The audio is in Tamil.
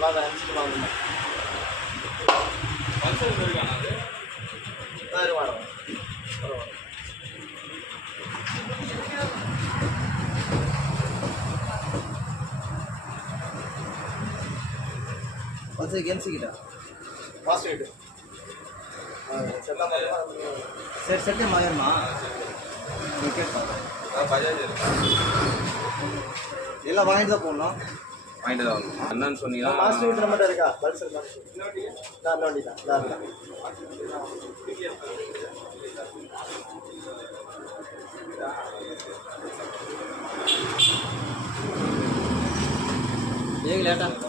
வாங்க அனுப்பிச்சு வாங்க வந்து கேம்ஸுக்கிட்ட பாஸ்வேர்டு சரி செட்டே மாறிடுமா கேட்பா எல்லாம் வாங்கிட்டு தான் போடணும் வாங்கிட்டு தான் வரணும் என்னன்னு சொன்னீங்கன்னா பாஸ்வேர்டு நம்மகிட்ட இருக்கா பல்சர் நான் வண்டி தான் ஏங்க லேட்டா